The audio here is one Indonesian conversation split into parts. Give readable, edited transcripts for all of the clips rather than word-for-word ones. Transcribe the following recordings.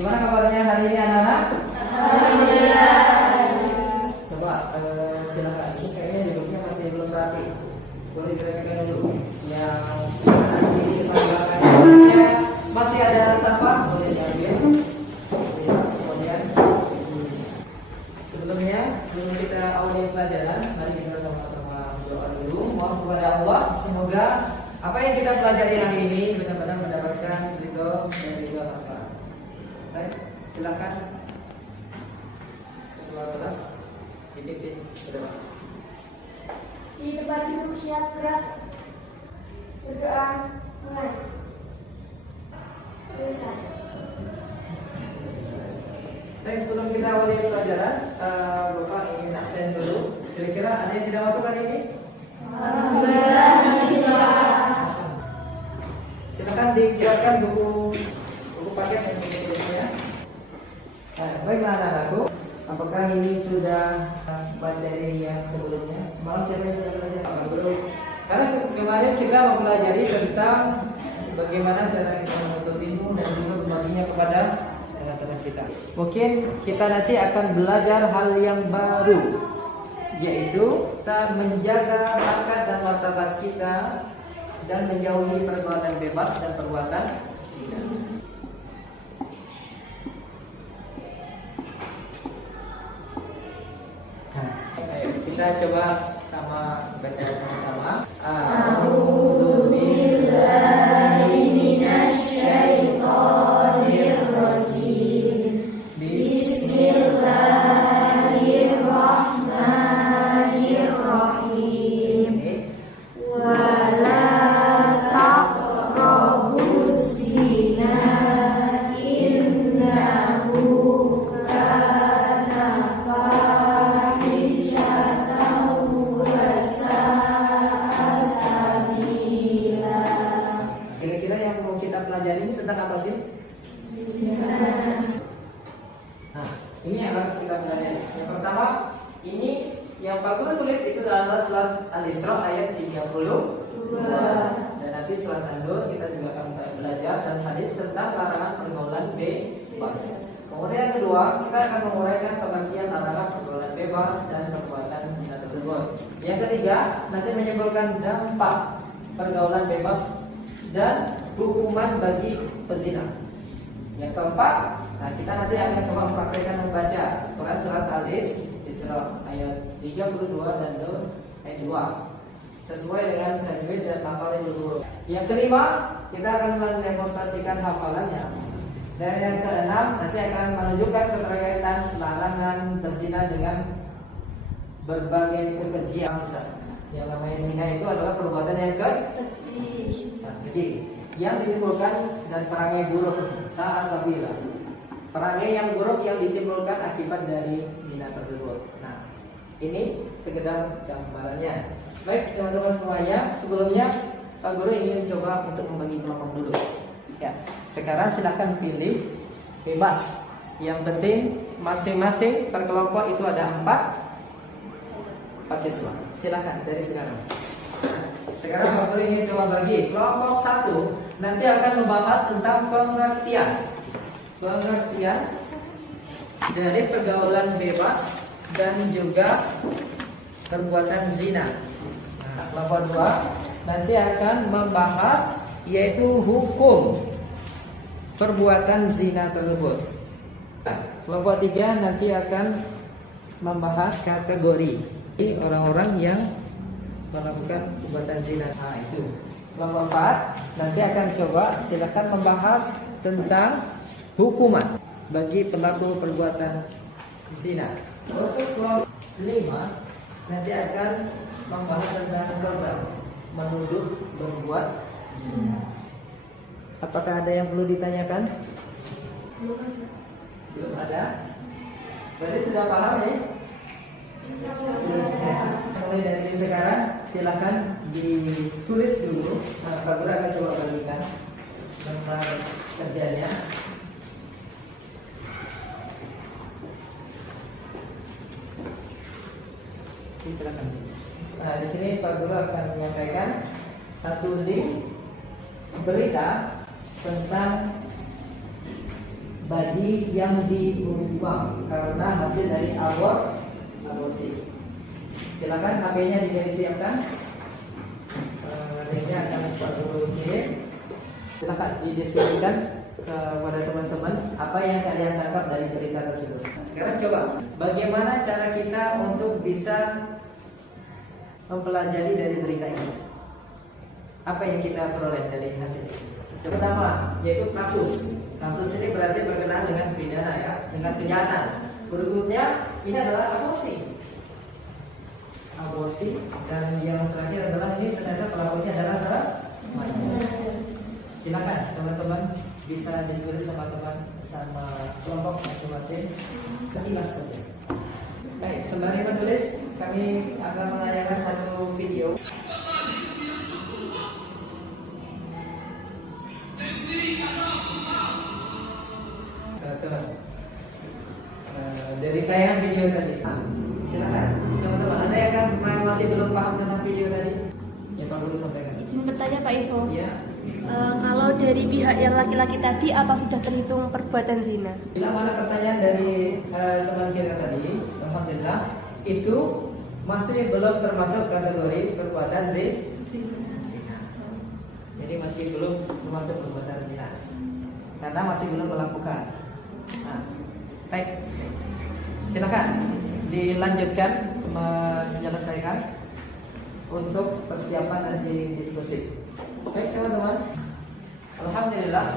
Gimana kabarnya hari ini anak-anak? Alhamdulillah. Coba silakan. Ini kayaknya duduknya masih belum rapi. Boleh direkan dulu. Yang di depan belakangnya masih ada sampah, boleh diambil. Ya, kemudian sebelum kita awali pelajaran, mari kita sama-sama berdoa dulu. Mohon kepada Allah, semoga apa yang kita pelajari hari ini benar-benar mendapatkan ridho dan ridho Allah. Baik, silakan. Ketua kelas dipimpin ke depan. Di depan duduk siap gerak. Berdoa mulai. Selesai. Baik, sebelum kita awali pelajaran, Bapak ingin absen dulu. Kira-kira ada yang tidak masuk hari ini? Alhamdulillah tidak. Silakan dikeluarkan buku paket yang berikutnya. Baiklah anak-anakku, apakah ini sudah materi yang sebelumnya? Semalam siapa yang sudah belajar? Belum. Karena kemarin kita mempelajari tentang bagaimana cara kita menuntut ilmu dan juga membaginya kepada teman-teman kita. Mungkin kita nanti akan belajar hal yang baru, yaitu kita menjaga harkat dan martabat kita dan menjauhi perbuatan bebas dan perbuatan zina. Kita coba sama baca sama-sama. A'udzu billahi minasyaitonir rajim. Bismillahirrahmanirrahim. Wala taqrabuz zina innahu kana kira-kira yang mau kita pelajari ini tentang apa sih? Nah, ini yang harus kita pelajari. Yang pertama, ini yang Pak Guru tulis itu dalam surat Al-Isra ayat 32. Dan nanti surat An-Nur kita juga akan belajar dan hadis tentang larangan pergaulan bebas. Kemudian yang kedua, kita akan menguraikan pengertian larangan pergaulan bebas dan perbuatan zina tersebut. Yang ketiga, nanti menyimpulkan dampak pergaulan bebas dan hukuman bagi pezina. Yang keempat, kita nanti akan coba mempraktikkan membaca Quran surat Al-Isra ayat 32 dan Nur ayat 2 sesuai dengan tajwid dan hafalan dulu. Yang kelima, kita akan mendemonstrasikan hafalannya. Dan yang keenam, nanti akan menunjukkan keterkaitan larangan berzina dengan berbagai kekejian. Yang namanya zina itu adalah perbuatan yang keji yang ditimbulkan dan perangai buruk sa'asabila. Perangai yang buruk yang ditimbulkan akibat dari zina tersebut. Nah, ini sekedar gambarannya. Baik teman-teman semuanya, sebelumnya Pak Guru ingin coba untuk membagi kelompok dulu. Ya, sekarang silakan pilih bebas. Yang penting masing-masing per kelompok itu ada 4 siswa. Silakan dari sekarang. Sekarang Pak Guru ingin coba bagi kelompok 1 nanti akan membahas tentang pengertian dari pergaulan bebas dan juga perbuatan zina. Nah, kelompok 2 nanti akan membahas yaitu hukum perbuatan zina tersebut. Nah, kelompok 3 nanti akan membahas kategori orang-orang yang melakukan perbuatan zina. Nah, itu. Kelompok 4 nanti akan coba silakan membahas tentang hukuman bagi pelaku perbuatan zina. Untuk kelompok 5 nanti akan membahas tentang dosa menuduh berbuat zina. Apakah ada yang perlu ditanyakan? Belum ada. Berarti sudah paham ya? Mulai dari sekarang silakan ditulis dulu. Pak Guru akan coba bagikan nomor kerjanya. Silakan. Nah, di sini Pak Guru akan menyampaikan satu link berita tentang bayi yang dibuang karena hasil dari aborsi. Silakan HP-nya disiapkan. Linknya akan kirim. Silakan didiskusikan kepada teman-teman apa yang kalian tangkap dari berita tersebut. Sekarang coba, bagaimana cara kita untuk bisa mempelajari dari berita ini? Apa yang kita peroleh dari hasil ini? Yang pertama, yaitu kasus. Kasus ini berarti berkenaan dengan pidana ya, dengan kejahatan. Berikutnya, ini adalah aborsi, dan yang terakhir adalah ini ternyata pelakunya adalah remaja. Silakan teman-teman bisa diskusi sama kelompok masing-masing. Sekilas saja. Baik, sembari menulis, kami akan menayangkan satu video. Dari tayangan video tadi. Silakan teman-teman, ada yang masih belum paham tentang video tadi? Ya Pak Guru sampaikan. Izin bertanya Pak Ivo. Iya. Kalau dari pihak yang laki-laki tadi, apa sudah terhitung perbuatan zina? Bila mana pertanyaan dari teman kita tadi, alhamdulillah itu masih belum termasuk kategori perbuatan zina. Jadi masih belum termasuk perbuatan zina karena masih belum melakukan. Nah, baik, silakan dilanjutkan menyelesaikan untuk persiapan nanti diskusi. Baik teman-teman, alhamdulillah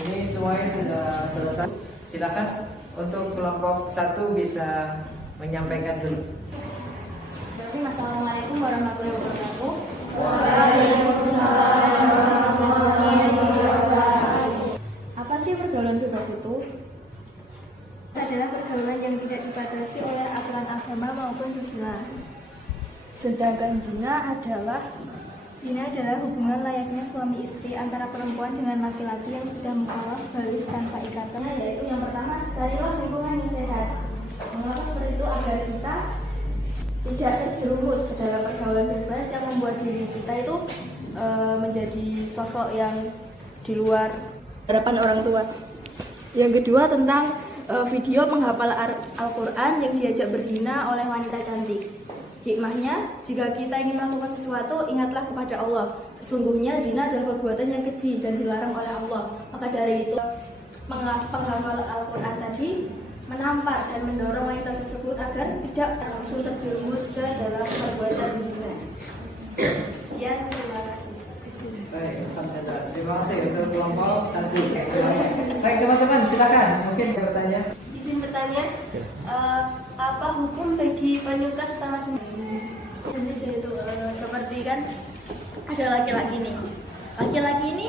ini semuanya sudah selesai. Silakan untuk kelompok 1 bisa menyampaikan dulu. Berarti Assalamualaikum warahmatullahi wabarakatuh. Waalaikumsalam warahmatullahi wabarakatuh. Apa sih pergaulan bebas itu? Adalah pergaulan yang tidak dibatasi oleh aturan agama maupun sosial. Sedangkan zina adalah hubungan layaknya suami istri antara perempuan dengan laki-laki yang sudah mualaf balik tanpa ikatan, yaitu yang pertama, carilah hubungan yang sehat. Mengapa seperti itu? Agar kita tidak terjerumus ke dalam pergaulan bebas yang membuat diri kita itu menjadi sosok yang di luar harapan orang tua. Yang kedua tentang video menghafal Al-Quran yang diajak berzina oleh wanita cantik. Hikmahnya, jika kita ingin melakukan sesuatu, ingatlah kepada Allah. Sesungguhnya zina adalah perbuatan yang keji dan dilarang oleh Allah. Maka dari itu, penghafal Al-Quran tadi menampak dan mendorong wanita tersebut agar tidak langsung terjerumus ke dalam perbuatan zina. Ya, terima kasih. Baik, terima kasih untuk kelompok 1. Baik teman-teman, silakan. Mungkin ada bertanya. Izin bertanya, apa hukum bagi penyuka sesama jenis? Jenis itu seperti kan ada laki-laki nih. Laki-laki ini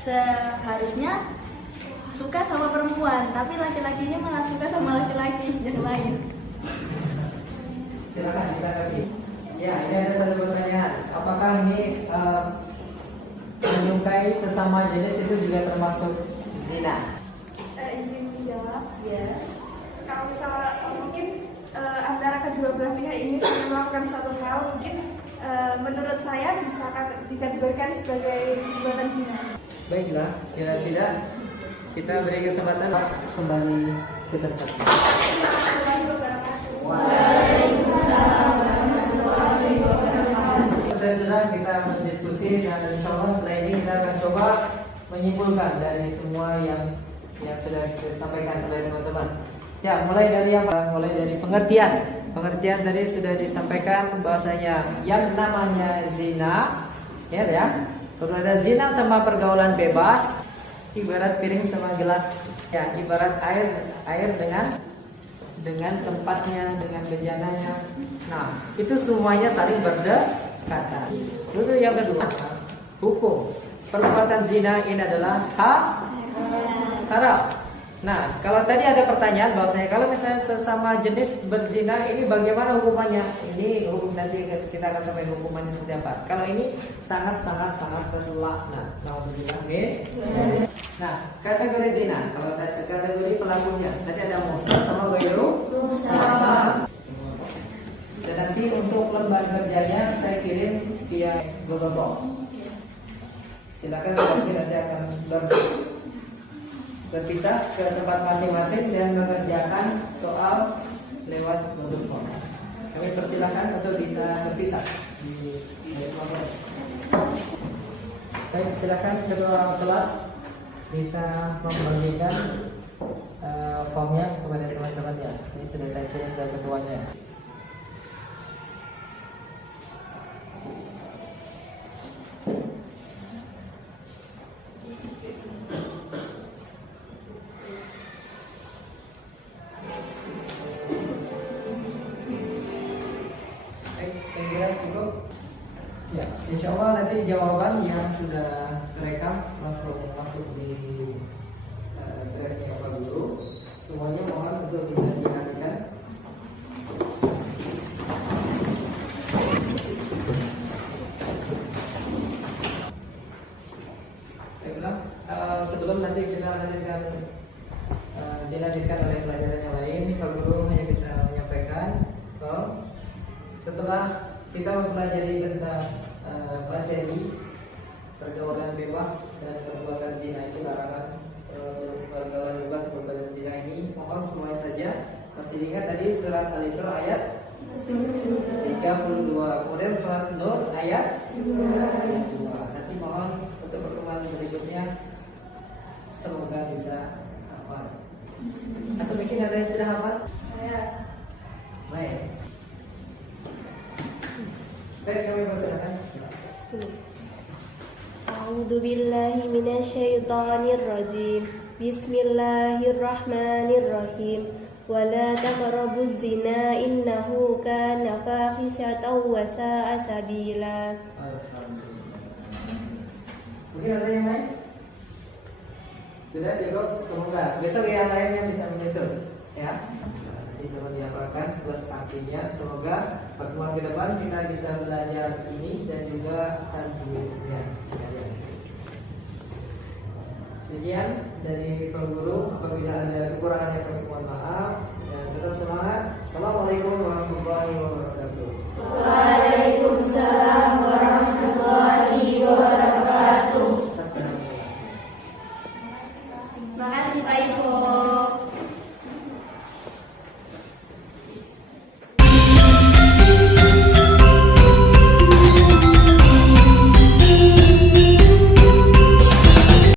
seharusnya suka sama perempuan, tapi laki-laki ini malah suka sama laki-laki yang lain. Silakan kita lagi. Ya, ini ada satu pertanyaan. Apakah ini menyukai sesama jenis itu juga termasuk zina? Izin menjawab ya. Kalau misalnya mungkin antara kedua belah pihak ini sedang melakukan satu hal, mungkin menurut saya bisa dikategorikan sebagai perbuatan zina. Baiklah, bila tidak kita beri kesempatan kembali ke tempat. Sudah kita berdiskusi dan insya Allah setelah ini kita akan coba menyimpulkan dari semua yang sudah disampaikan oleh teman-teman. Ya, mulai dari pengertian. Pengertian tadi sudah disampaikan bahwasanya yang namanya zina, ya, perbuatan zina sama pergaulan bebas, ibarat piring sama gelas, ya, ibarat air dengan tempatnya, dengan bejananya. Nah, itu semuanya saling berdekatan. Itu yang kedua, hukum. Perbuatan zina ini adalah haram. Nah, kalau tadi ada pertanyaan bahwasanya kalau misalnya sesama jenis berzina ini bagaimana hukumannya? Ini hukum nanti kita akan sampai hukumannya seperti apa. Kalau ini sangat terlaknat. Nah, kategori zina, kalau kategori pelakunya tadi ada musa sama ghairu musa. Dan nanti untuk lembar kerjanya saya kirim via Google Doc. Silakan nanti akan berpisah ke tempat masing-masing dan mengerjakan soal lewat Google Form. Kami persilahkan untuk bisa berpisah di kelompok. Baik, silakan kedua kelas bisa membagikan formnya kepada teman-temannya. Ini sudah saya kirim ke ketuanya. Saya kira cukup. Ya, insya Allah nanti jawaban yang sudah terekam langsung masuk di drive-nya Pak Guru. Semuanya mohon untuk bisa dihadirkan. Baiklah, sebelum nanti kita lanjutkan dilanjutkan oleh pelajaran yang lain, Pak Guru hanya bisa menyampaikan bahwa setelah kita mempelajari tentang materi pergaulan bebas dan perbuatan zina ini, larangan pergaulan bebas dan perbuatan zina ini, mohon semuanya saja masih ingat tadi surat Al-Isra ayat 32, kemudian surat Nur ayat 2. Nanti mohon untuk pertemuan berikutnya semoga bisa hafal. Atau mungkin ada yang sudah hafal? Baik. Baik, kami persilakan. A'udzu billahi minasyaitonir rajim. Bismillahirrahmanirrahim. Wala taqrabuz zina innahu kana fahisyatan wa sa'a sabila. Mungkin ada yang lain? Sudah cukup, semoga besok yang lainnya bisa menyusul, ya. Nanti coba dihafalkan plus artinya. Semoga pertemuan ke depan kita bisa belajar ini dan juga artinya sekalian. Sekian dari Pak Guru. Apabila ada kekurangannya kami mohon maaf dan tetap semangat. Assalamualaikum warahmatullahi wabarakatuh. Waalaikumsalam warahmatullahi wabarakatuh. Makasih Pak Ibu.